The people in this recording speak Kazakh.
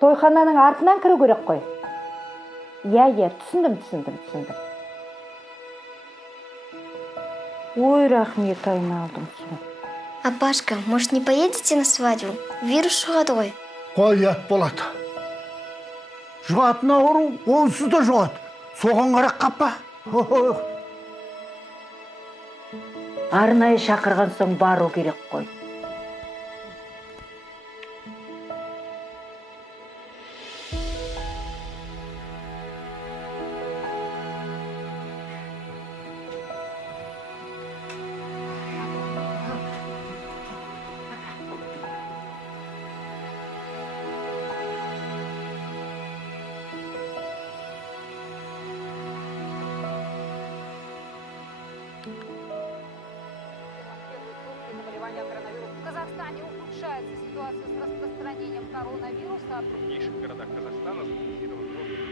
Тойхананың артынан кіру керек қой. Иә, түсіндім. Ой, рахмет, айналдым. А Пашка, может, не поедете на свадьбу? Вирус жұғады ғой. Қоят болады. Жұғатын ауру онсыз да жұғады. Соған қарақ қаппа. Арнайы шақырған соң бару керек қой. В Казахстане ухудшается ситуация с распространением коронавируса. В крупнейших городах Казахстана зафиксирован рост